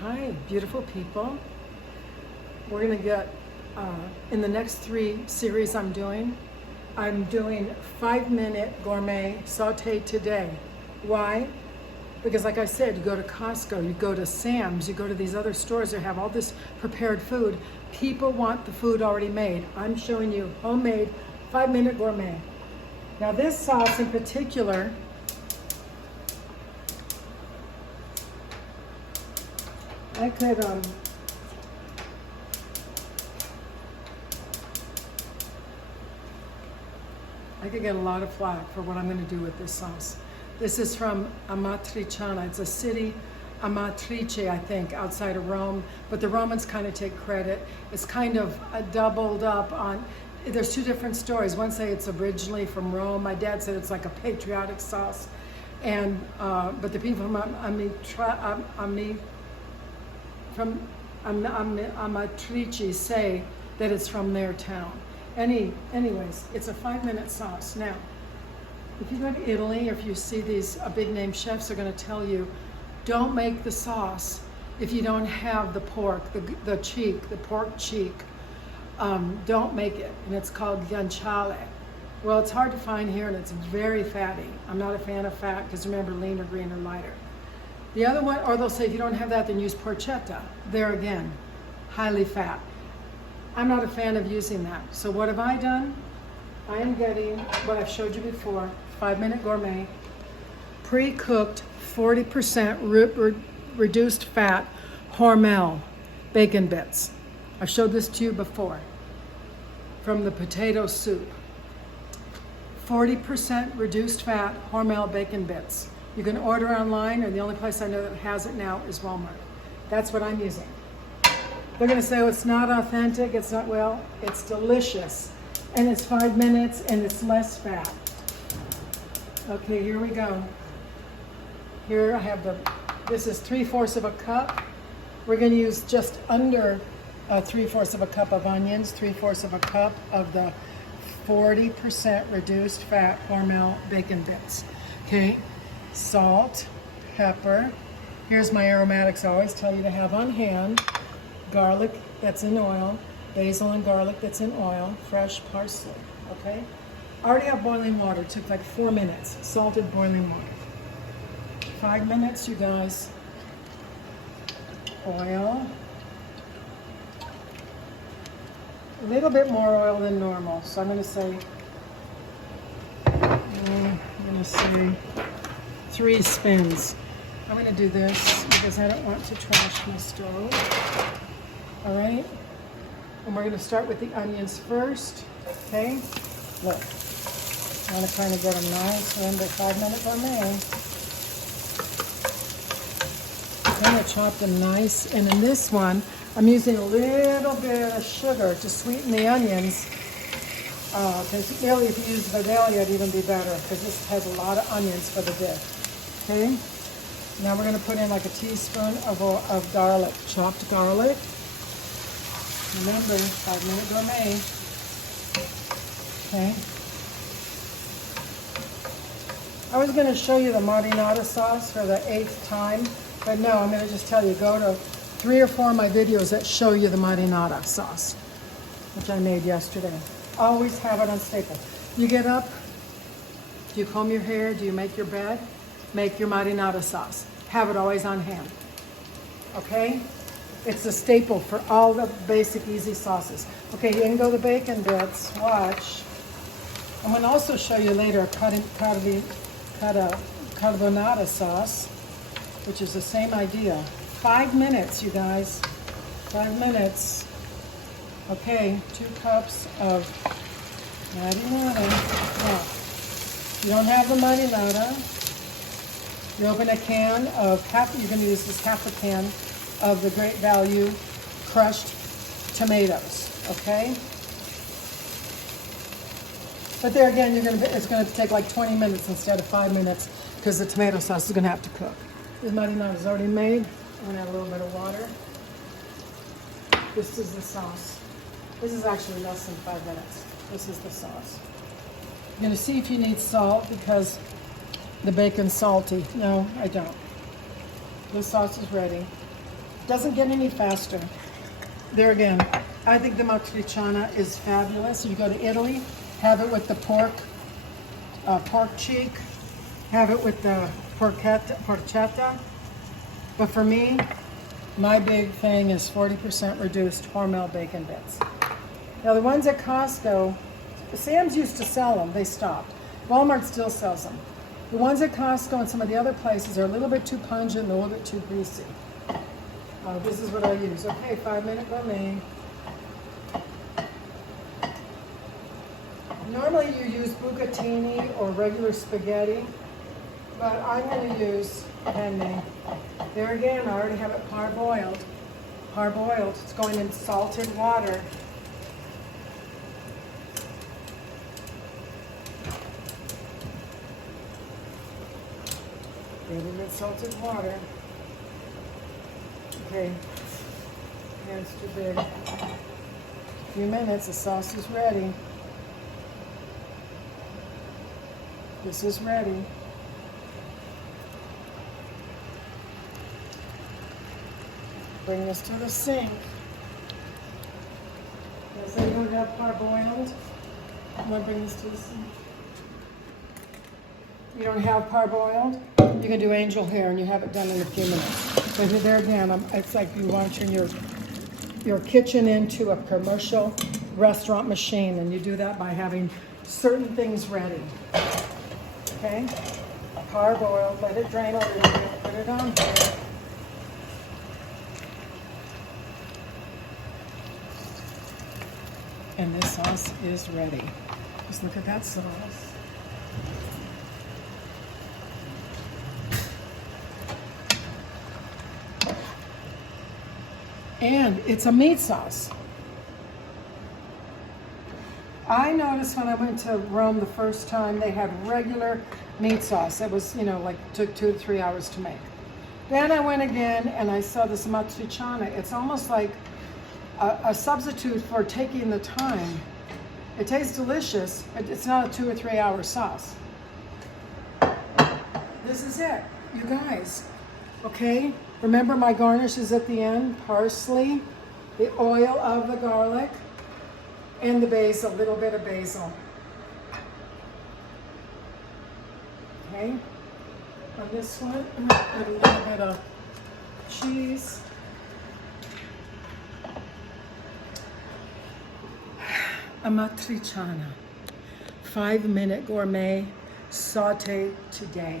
Hi, beautiful people. We're gonna get, in the next 3 series I'm doing 5-minute gourmet saute today. Why? Because like I said, you go to Costco, you go to Sam's, you go to these other stores that have all this prepared food. People want the food already made. I'm showing you homemade 5-minute gourmet. Now this sauce in particular, I could get a lot of flack for what I'm going to do with this sauce. This is from AMATRICIANA. It's a city, Amatrice, I think, outside of Rome. But the Romans kind of take credit. It's kind of doubled up on. There's 2 different stories. One say it's originally from Rome. My dad said it's like a patriotic sauce, and but the people from Amatrice say that it's from their town. Anyways, it's a 5-minute sauce. Now, if you go to Italy, or if you see these big name chefs are going to tell you, don't make the sauce if you don't have the pork, the pork cheek. Don't make it, and it's called guanciale. Well, it's hard to find here, and it's very fatty. I'm not a fan of fat, because remember, lean or green or lighter. The other one, or they'll say if you don't have that, then use porchetta. There again, highly fat. I'm not a fan of using that. So what have I done? I am getting what I've showed you before, 5-minute gourmet, pre-cooked 40% reduced fat Hormel bacon bits. I've showed this to you before from the potato soup. 40% reduced fat Hormel bacon bits. You can order online, or the only place I know that has it now is Walmart. That's what I'm using. They're going to say, oh, it's not authentic, it's not, well, it's delicious. And it's 5 minutes, and it's less fat. Okay, here we go. Here I have this is 3/4 of a cup. We're going to use just under 3/4 of a cup of onions, 3/4 of a cup of the 40% reduced fat Hormel bacon bits. Okay, salt, pepper. Here's my aromatics I always tell you to have on hand. Garlic that's in oil, basil and garlic that's in oil, fresh parsley, okay? I already have boiling water. It took like 4 minutes, salted boiling water. 5 minutes, you guys. Oil. A little bit more oil than normal, so I'm gonna say 3 spins. I'm gonna do this because I don't want to trash my stove. All right, and we're going to start with the onions first. Okay, look, I want to kind of get them nice. Remember, 5-minute gourmet. I'm going to chop them nice, and in this one, I'm using a little bit of sugar to sweeten the onions. Because really, if you use Vidalia, it'd even be better, because this has a lot of onions for the dip. Okay, now we're going to put in like a teaspoon of garlic, chopped garlic. Remember, 5-minute gourmet. Okay. I was going to show you the marinara sauce for the 8th time, but no, I'm going to just tell you, go to 3 or 4 of my videos that show you the marinara sauce, which I made yesterday. Always have it on staple. You get up, do you comb your hair, do you make your bed? Make your marinara sauce. Have it always on hand. Okay? It's a staple for all the basic easy sauces. Okay, in go the bacon bits. Watch. I'm going to also show you later a carbonara sauce, which is the same idea. 5 minutes, you guys. 5 minutes. Okay, 2 cups of marinara. Now, if you don't have the marinara, you open a can of you're going to use this half a can of the Great Value crushed tomatoes, okay? But there again, it's going to take like 20 minutes instead of 5 minutes because the tomato sauce is going to have to cook. The marinara is already made. I'm going to add a little bit of water. This is the sauce. This is actually less than 5 minutes. This is the sauce. You're going to see if you need salt because the bacon's salty. No, I don't. This sauce is ready. Doesn't get any faster. There again, I think the matriciana is fabulous. You go to Italy, have it with the pork cheek, have it with the porchetta. But for me, my big thing is 40% reduced Hormel bacon bits. Now the ones at Costco, Sam's used to sell them, they stopped. Walmart still sells them. The ones at Costco and some of the other places are a little bit too pungent and a little bit too greasy. This is what I use. Okay, 5-minute gourmet. Normally you use bucatini or regular spaghetti, but I'm going to use penne. There again, I already have it parboiled. Parboiled. It's going in salted water. Really good salted water. Okay, hands too big. A few minutes, the sauce is ready. This is ready. Bring this to the sink. Yes, I don't have parboiled. I'm gonna bring this to the sink. You don't have parboiled? You can do angel hair and you have it done in a few minutes. But there again, it's like you want to turn your kitchen into a commercial restaurant machine, and you do that by having certain things ready. Okay? Parboiled, let it drain a little bit, put it on here. And this sauce is ready. Just look at that sauce. And it's a meat sauce. I noticed when I went to Rome the first time, they had regular meat sauce. It was, like took 2 to 3 hours to make. Then I went again and I saw this matriciana. It's almost like a substitute for taking the time. It tastes delicious. It's not a 2 or 3 hour sauce. This is it, you guys. Okay, remember my garnishes at the end, parsley, the oil of the garlic, and the basil, a little bit of basil. Okay, on this one, put a little bit of cheese. Amatriciana, 5-minute gourmet saute today.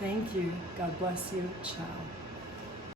Thank you. God bless you. Ciao.